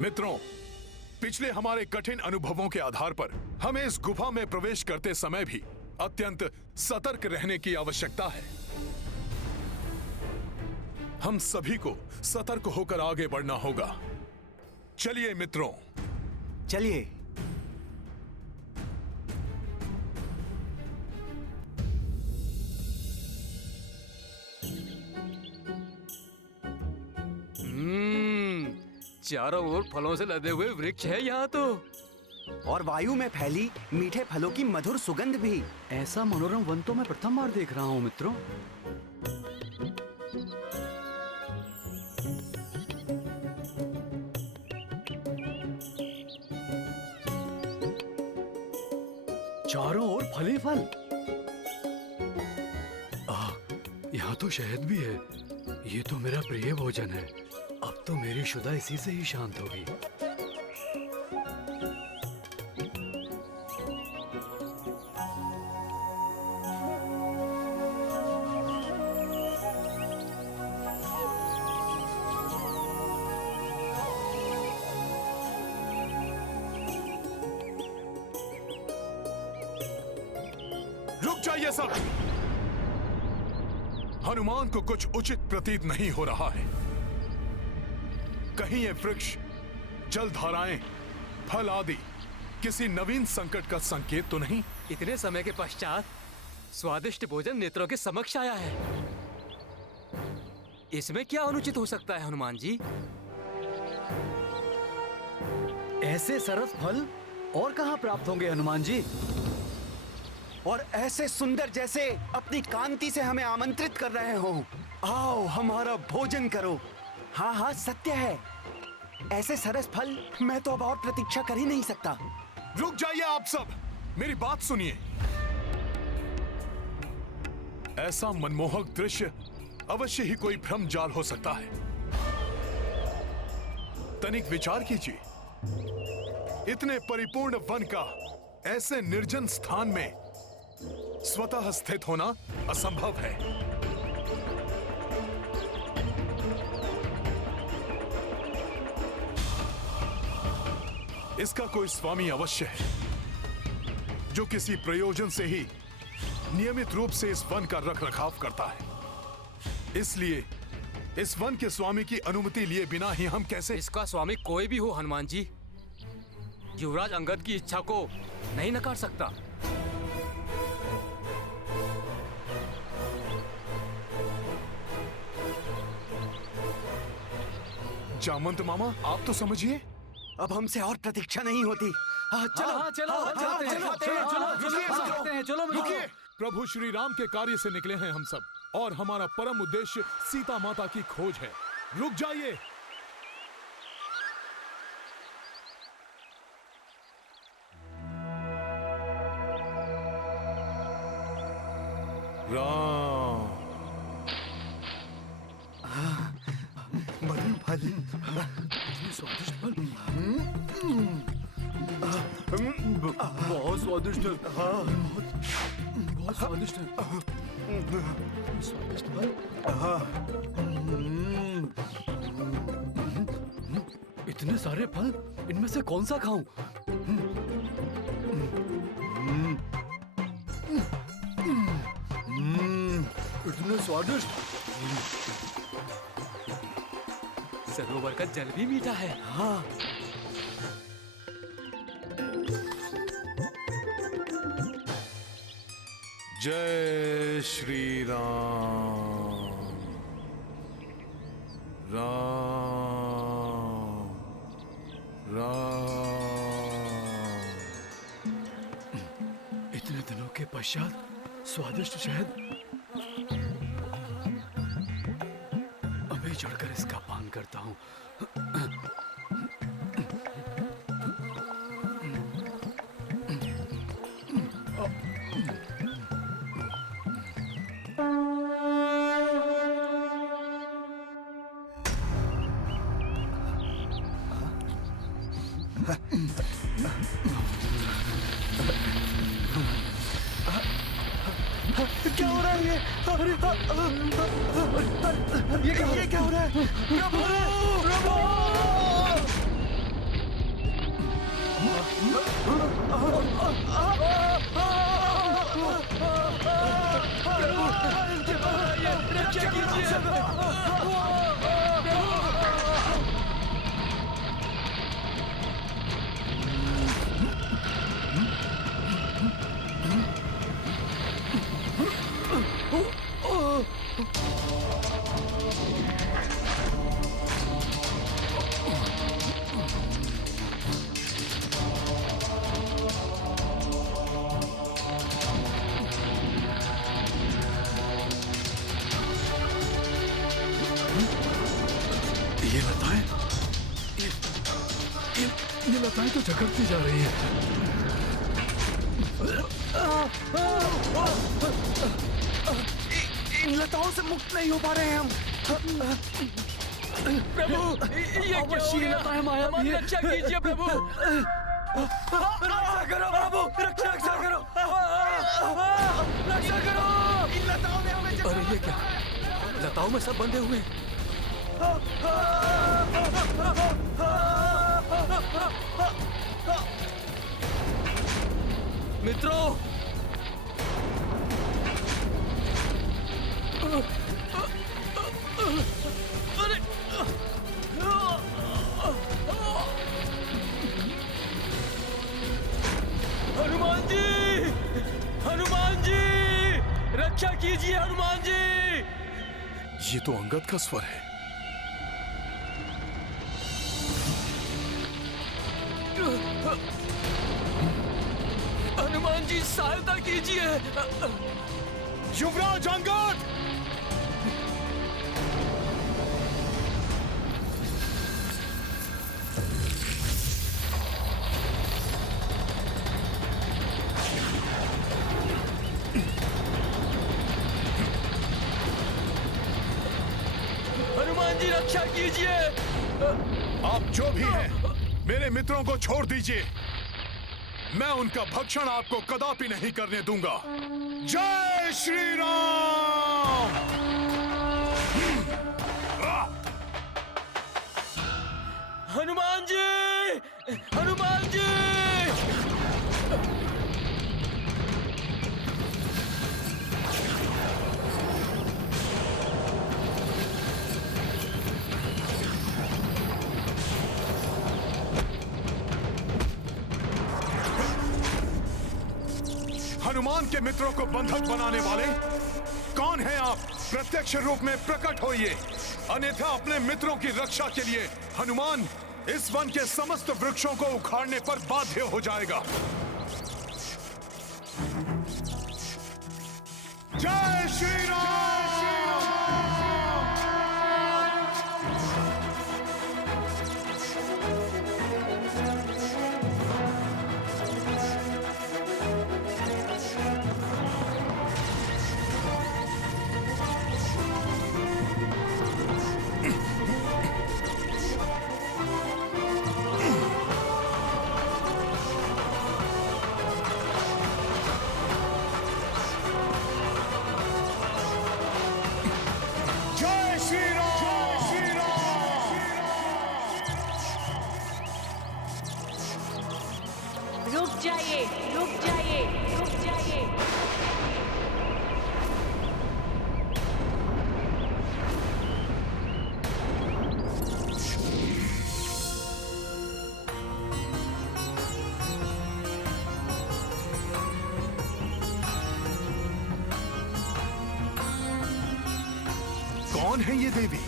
मित्रों, पिछले हमारे कठिन अनुभवों के आधार पर हमें इस गुफा में प्रवेश करते समय भी अत्यंत सतर्क रहने की आवश्यकता है। हम सभी को सतर्क होकर आगे बढ़ना होगा। चलिए मित्रों, चलिए। चारों ओर फलों से लदे हुए वृक्ष है यहाँ तो, और वायु में फैली मीठे फलों की मधुर सुगंध भी। ऐसा मनोरम वन तो मैं प्रथम बार देख रहा हूँ मित्रों। चारों ओर फल ही फल। यहाँ तो शहद भी है। ये तो मेरा प्रिय भोजन है। अब तो मेरी शुदा इसी से ही शांत होगी। रुक जाइए सब। हनुमान को कुछ उचित प्रतीत नहीं हो रहा है। कहीं ये वृक्ष, जलधाराएं, फल आदि किसी नवीन संकट का संकेत तो नहीं? इतने समय के पश्चात स्वादिष्ट भोजन नेत्रों के समक्ष आया है। इसमें क्या अनुचित हो सकता है हनुमान जी? ऐसे सरस फल और कहाँ प्राप्त होंगे हनुमान जी? और ऐसे सुंदर जैसे अपनी कांति से हमें आमंत्रित कर रहे हो। आओ हमारा भोजन करो। हाँ हाँ, सत्य है। ऐसे सरस फल मैं तो अब और प्रतीक्षा कर ही नहीं सकता। रुक जाइए आप सब, मेरी बात सुनिए। ऐसा मनमोहक दृश्य अवश्य ही कोई भ्रम जाल हो सकता है। तनिक विचार कीजिए, इतने परिपूर्ण वन का ऐसे निर्जन स्थान में स्वतः स्थित होना असंभव है। इसका कोई स्वामी अवश्य है, जो किसी प्रयोजन से ही नियमित रूप से इस वन का रखरखाव करता है। इसलिए इस वन के स्वामी की अनुमति लिए बिना ही हम कैसे... इसका स्वामी कोई भी हो हनुमान जी, युवराज अंगद की इच्छा को नहीं नकार सकता। जामवंत मामा, आप तो समझिए। अब हमसे और प्रतीक्षा नहीं होती। चलो। रुकिए। प्रभु श्री राम के कार्य से निकले हैं हम सब, और हमारा परम उद्देश्य सीता माता की खोज है। रुक जाइए। राम। मधुर फल, स्वादिष्ट फल, बहुत स्वादिष्ट है। बहुत स्वादिष्ट है। स्वादिष्ट फल। इतने सारे फल, इनमें से कौन सा खाऊं? इतने स्वादिष्ट। सरोवर का जल भी मीठा है। हाँ। जय श्री राम। राम राम। इतने दिनों के पश्चात स्वादिष्ट शहद। अभी चढ़कर इसका पान करता हूँ। क्या हो रहा है ये? अरे, ये क्या हो रहा है? प्रभु! प्रभु! ये लताएं तो जकड़ती जा रही हैं। इन लताओं से मुक्त नहीं हो पा रहे हैं हम। प्रभु ये क्या हो गया? हमारी रक्षा कीजिए प्रभु। रक्षा करो प्रभु, रक्षा करो, रक्षा करो। इन लताओं ने हमें अरे ये क्या, लताओं में सब बंधे हुए हैं। मित्रों, अरे हनुमान जी, हनुमान जी, रक्षा कीजिए हनुमान जी। ये तो अंगद का स्वर है। हनुमान जी सहायता कीजिए। युवराज अंगद! हनुमान जी रक्षा कीजिए। आप जो भी हैं, मेरे मित्रों को छोड़ दीजिए। मैं उनका भक्षण आपको कदापि नहीं करने दूंगा। जय श्री राम! हनुमान जी, हनुमान जी। हनुमान के मित्रों को बंधक बनाने वाले कौन हैं आप? प्रत्यक्ष रूप में प्रकट होइए, अन्यथा अपने मित्रों की रक्षा के लिए हनुमान इस वन के समस्त वृक्षों को उखाड़ने पर बाध्य हो जाएगा। जय श्री राम! रुक जाइए, रुक जाइए, रुक जाइए। कौन है ये देवी?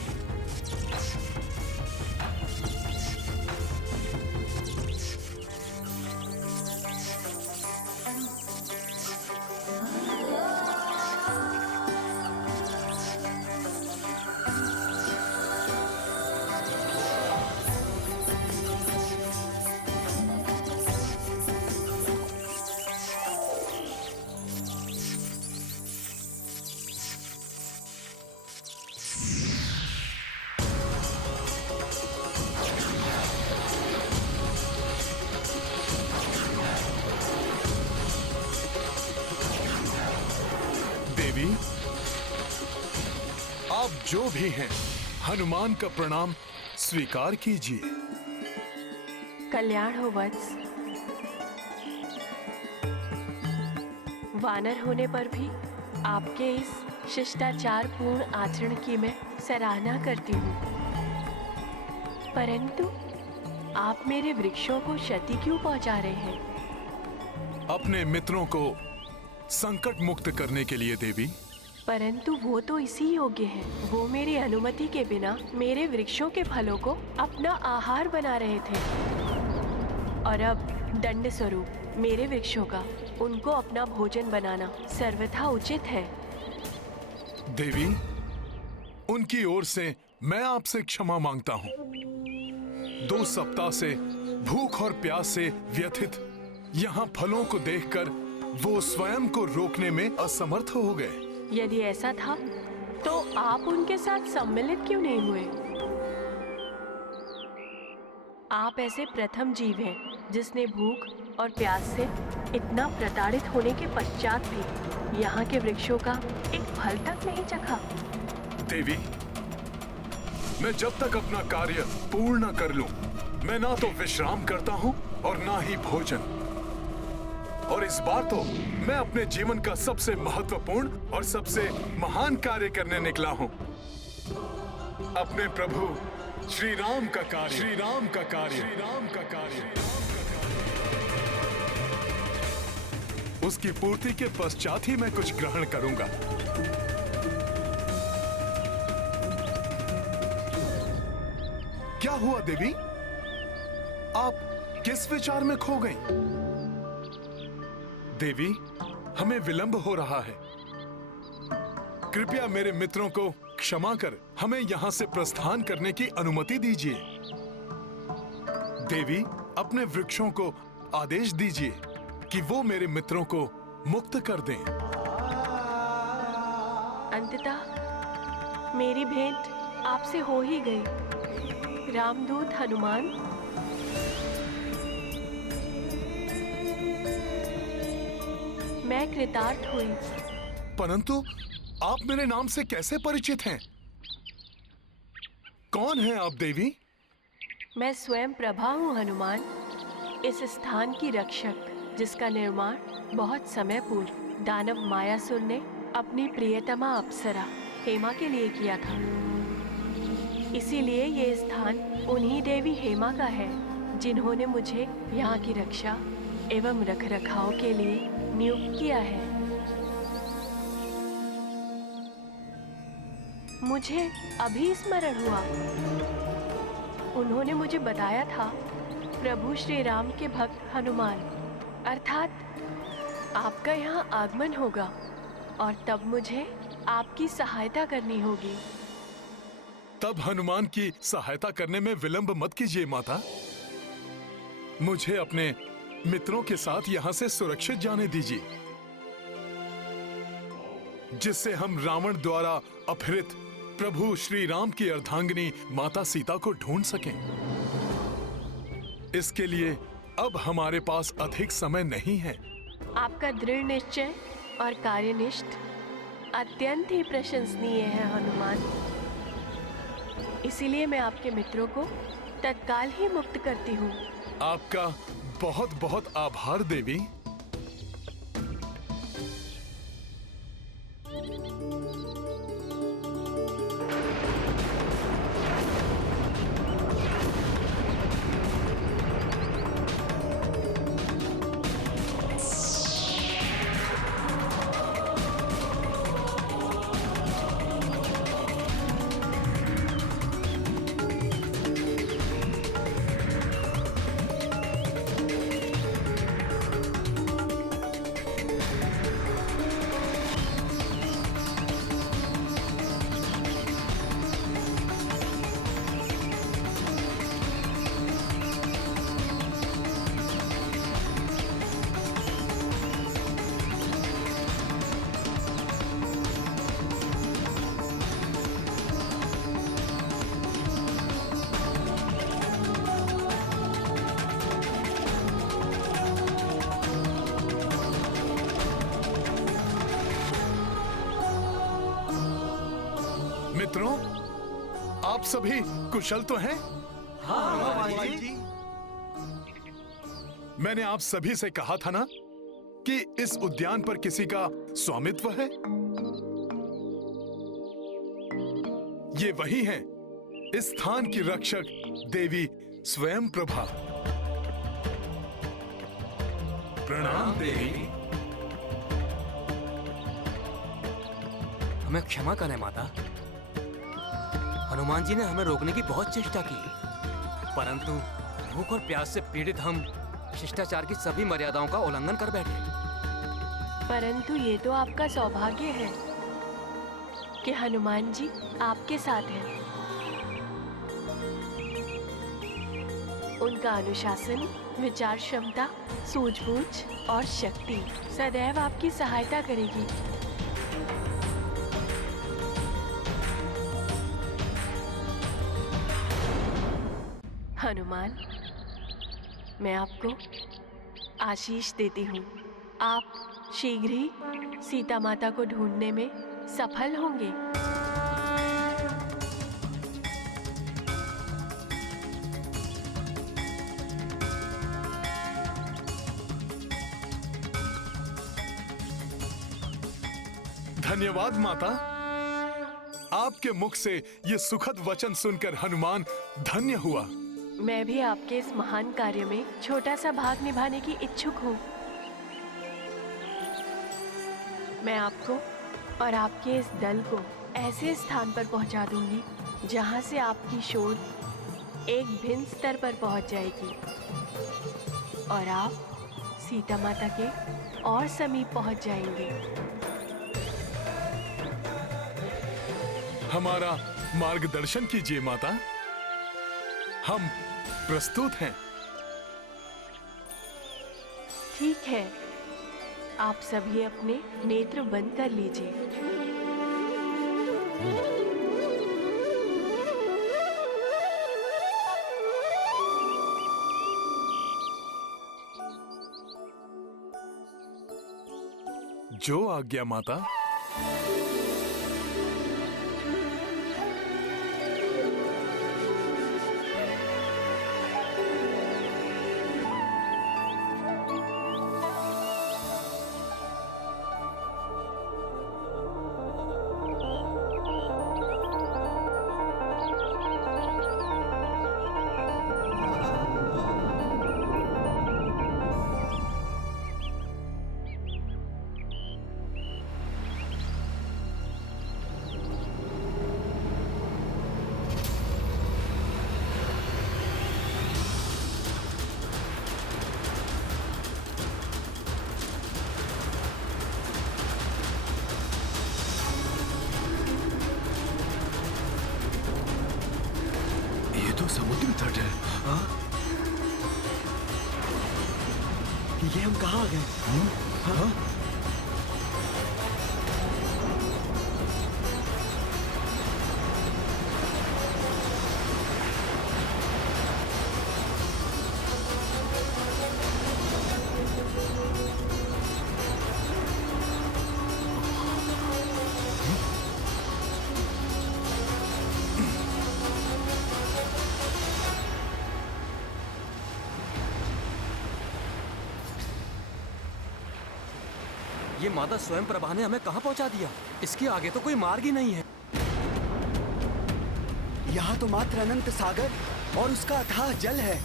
देवी, आप जो भी हैं, हनुमान का प्रणाम स्वीकार कीजिए। कल्याण हो वत्स। वानर होने पर भी आपके इस शिष्टाचार पूर्ण आचरण की मैं सराहना करती हूँ, परंतु आप मेरे वृक्षों को क्षति क्यों पहुंचा रहे हैं? अपने मित्रों को संकट मुक्त करने के लिए देवी। परंतु वो तो इसी योग्य हैं। वो मेरी अनुमति के बिना मेरे वृक्षों के फलों को अपना आहार बना रहे थे, और अब दंड स्वरूप मेरे वृक्षों का उनको अपना भोजन बनाना सर्वथा उचित है। देवी, उनकी ओर से मैं आपसे क्षमा मांगता हूँ। 2 सप्ताह से भूख और प्यास से व्यथित यहाँ फलों को देखकर वो स्वयं को रोकने में असमर्थ हो गए। यदि ऐसा था तो आप उनके साथ सम्मिलित क्यों नहीं हुए? आप ऐसे प्रथम जीव हैं जिसने भूख और प्यास से इतना प्रताड़ित होने के पश्चात भी यहाँ के वृक्षों का एक फल तक नहीं चखा। देवी, मैं जब तक अपना कार्य पूर्ण न कर लूं, मैं ना तो विश्राम करता हूं और ना ही भोजन। और इस बार तो मैं अपने जीवन का सबसे महत्वपूर्ण और सबसे महान कार्य करने निकला हूं। अपने प्रभु श्री राम का कार्य, श्री राम का कार्य, श्री राम का कार्य। उसकी पूर्ति के पश्चात ही मैं कुछ ग्रहण करूंगा। क्या हुआ देवी? आप किस विचार में खो गईं? देवी, हमें विलंब हो रहा है। कृपया मेरे मित्रों को क्षमा कर हमें यहाँ से प्रस्थान करने की अनुमति दीजिए। देवी, अपने वृक्षों को आदेश दीजिए कि वो मेरे मित्रों को मुक्त कर दें। अंततः मेरी भेंट आपसे हो ही गई, रामदूत हनुमान। मैं कृतार्थ हुई। परंतु आप मेरे नाम से कैसे परिचित हैं? कौन हैं आप देवी? मैं स्वयं प्रभा हूँ हनुमान, इस स्थान की रक्षक, जिसका निर्माण बहुत समय पूर्व दानव मायासुर ने अपनी प्रियतमा अप्सरा हेमा के लिए किया था। इसीलिए ये स्थान उन्हीं देवी हेमा का है जिन्होंने मुझे यहाँ की रक्षा एवं रखरखाव के लिए नियुक्त किया है। मुझे अभी स्मरण हुआ, उन्होंने मुझे बताया था प्रभु श्री राम के भक्त हनुमान अर्थात आपका यहाँ आगमन होगा और तब मुझे आपकी सहायता करनी होगी। तब हनुमान की सहायता करने में विलंब मत कीजिए माता। मुझे अपने मित्रों के साथ यहाँ से सुरक्षित जाने दीजिए, जिससे हम रावण द्वारा अपहृत प्रभु श्री राम की अर्धांगिनी माता सीता को ढूंढ सकें। इसके लिए अब हमारे पास अधिक समय नहीं है। आपका दृढ़ निश्चय और कार्यनिष्ठ अत्यंत ही प्रशंसनीय है हनुमान। इसीलिए मैं आपके मित्रों को तत्काल ही मुक्त करती हूँ। आपका बहुत बहुत आभार देवी। मित्रों, आप सभी कुशल तो हैं? हाँ जी। मैंने आप सभी से कहा था ना कि इस उद्यान पर किसी का स्वामित्व है। ये वही हैं, इस स्थान की रक्षक देवी स्वयं प्रभा। प्रणाम देवी। हमें क्षमा करें माता। हनुमान जी ने हमें रोकने की बहुत चेष्टा की, परंतु भूख और प्यास से पीड़ित हम शिष्टाचार की सभी मर्यादाओं का उल्लंघन कर बैठे। परंतु ये तो आपका सौभाग्य है कि हनुमान जी आपके साथ हैं। उनका अनुशासन, विचार क्षमता, सूझबूझ और शक्ति सदैव आपकी सहायता करेगी। हनुमान, मैं आपको आशीष देती हूँ। आप शीघ्र ही सीता माता को ढूंढने में सफल होंगे। धन्यवाद माता। आपके मुख से ये सुखद वचन सुनकर हनुमान धन्य हुआ। मैं भी आपके इस महान कार्य में छोटा सा भाग निभाने की इच्छुक हूँ। मैं आपको और आपके इस दल को ऐसे स्थान पर पहुँचा दूंगी जहाँ से आपकी शोध एक भिन्न स्तर पर पहुँच जाएगी और आप सीता माता के और समीप पहुँच जाएंगे। हमारा मार्गदर्शन कीजिए माता, हम प्रस्तुत हैं। ठीक है, आप सभी अपने नेत्र बंद कर लीजिए। जो आज्ञा माता। तो समुद्र तट है। हाँ? ये हम कहाँ आ गए? हाँ? ये माता स्वयं प्रभा ने हमें कहाँ पहुँचा दिया? इसके आगे तो कोई मार्ग ही नहीं है। यहाँ तो मात्र अनंत सागर और उसका अथाह जल है।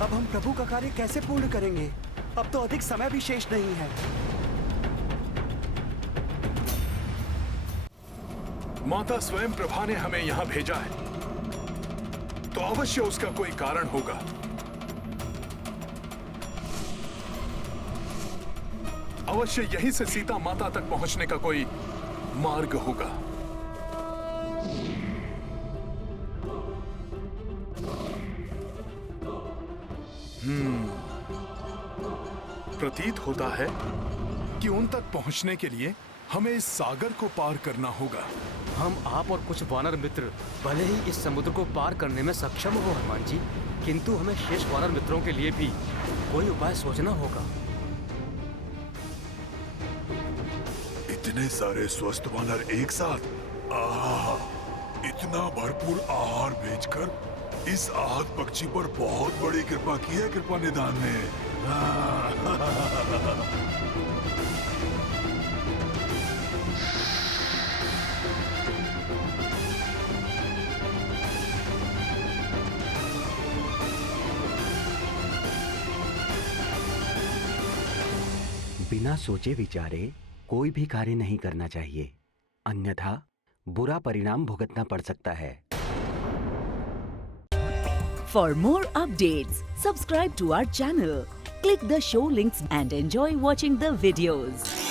अब हम प्रभु का कार्य कैसे पूर्ण करेंगे? अब तो अधिक समय भी शेष नहीं है। माता स्वयं प्रभा ने हमें यहाँ भेजा है, तो अवश्य उसका कोई कारण होगा। अवश्य यहीं से सीता माता तक पहुंचने का कोई मार्ग होगा। प्रतीत होता है कि उन तक पहुंचने के लिए हमें इस सागर को पार करना होगा। हम, आप और कुछ वानर मित्र भले ही इस समुद्र को पार करने में सक्षम हो हनुमान जी, किंतु हमें शेष वानर मित्रों के लिए भी कोई उपाय सोचना होगा। इतने सारे स्वस्थ वानर एक साथ, इतना भरपूर आहार भेजकर इस आहत पक्षी पर बहुत बड़ी कृपा की है कृपा निधान ने। बिना सोचे विचारे कोई भी कार्य नहीं करना चाहिए, अन्यथा बुरा परिणाम भुगतना पड़ सकता है। For more updates, subscribe to our channel, click the show links and enjoy watching the videos.